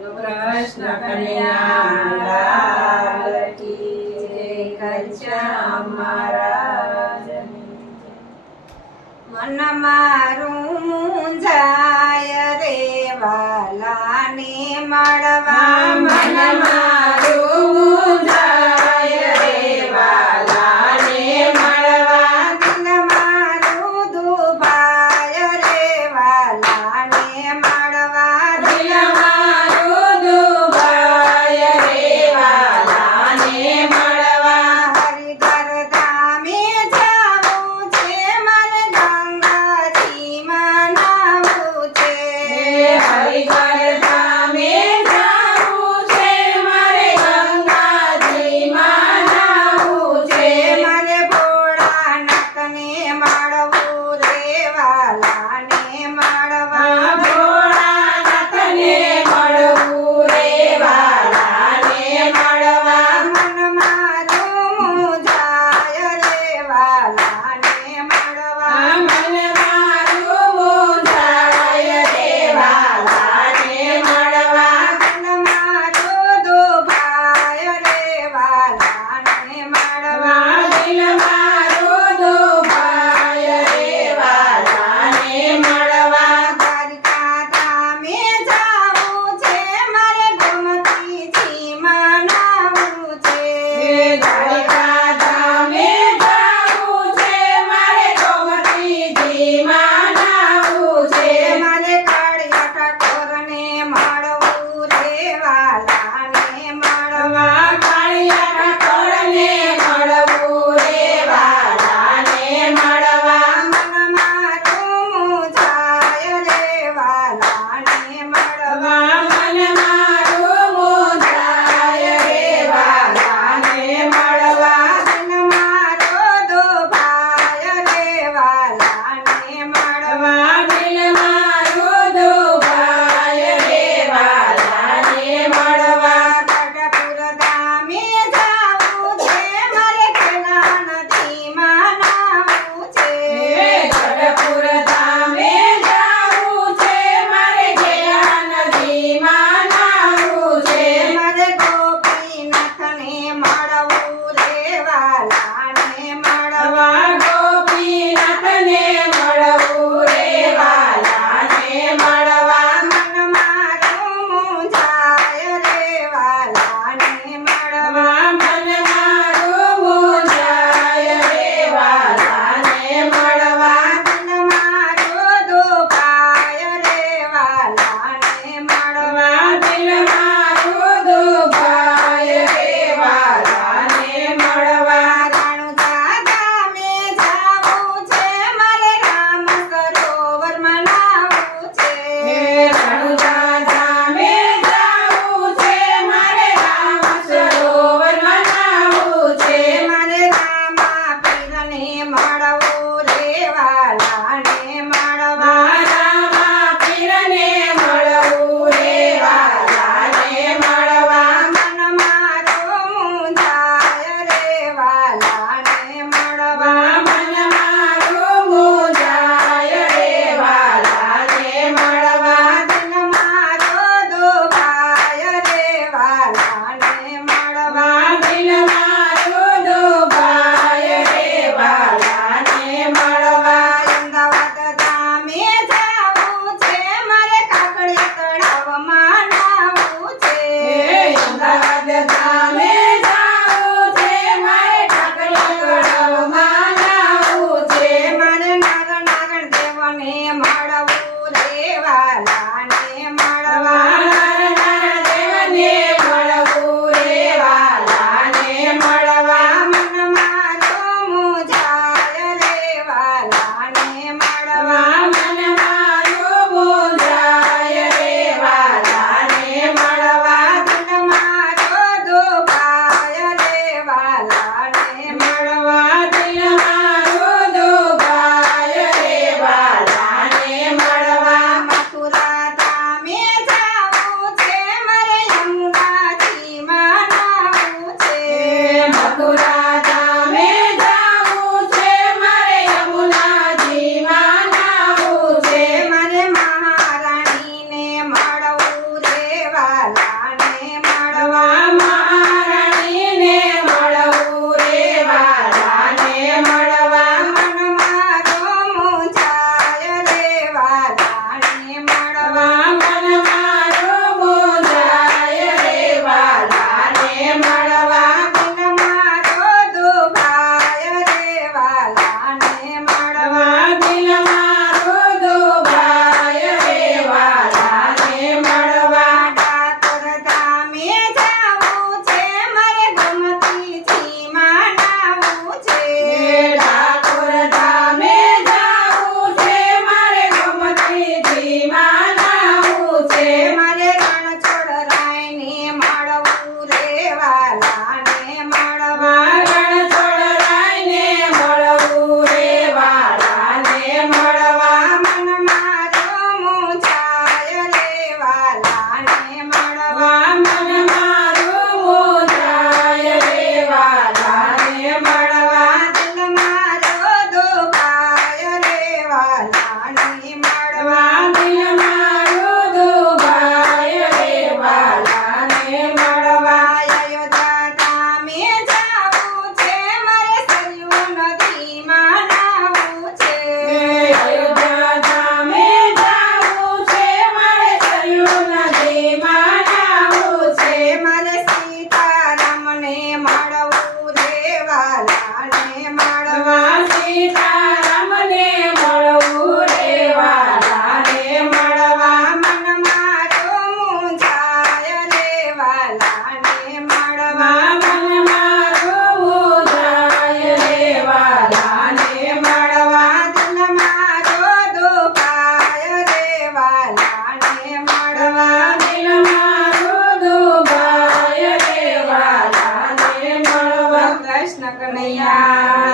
કૃષ્ણ કનૈયા લાલ કી જય ઘનશ્યામ મહારાજની જય। મન મારું મૂંઝાય રે વાલાને મળવા, મન મારું મૂંઝાય રે વાલાને મળવા, દિલ મારું દુભાય રે વાલાને મળવા, દિલ મારું દુભાય રે વાલાને મળવા। હરિદ્વાર ધામે જાવું છે મારે ગંગાજીમાં નાહવું છે, હરિદ્વાર ધામે જાવું છે મારે ગંગાજીમાં વાલાને મળવા મન મારું મૂંઝાય રે વાલાને મળવા દિલ મારો દુભાય રે વાલાને મળવા દિલ મારું દુભાય રે વાલાને મળવા અયોધ્યા ધામે જાવું છે મારે સરયુ નદીમાં નાવું છે અયોધ્યા ધામે જાવું છે મારે સરયુ નદીમાં નાવું છે મારે સીતારામને મળવું રે વાલાને મળવા સીતારામને મળવું રે વાલાને મળવા મન મારો મૂંઝાય રે વાલાને મળવા મન મારું મૂંઝાય રે વાલાને મળવા દિલ મારો દુભાય રે વાલાને મળવા દિલ મારું દુભાય રે વાલાને મળવા કૃષ્ણ કનૈયા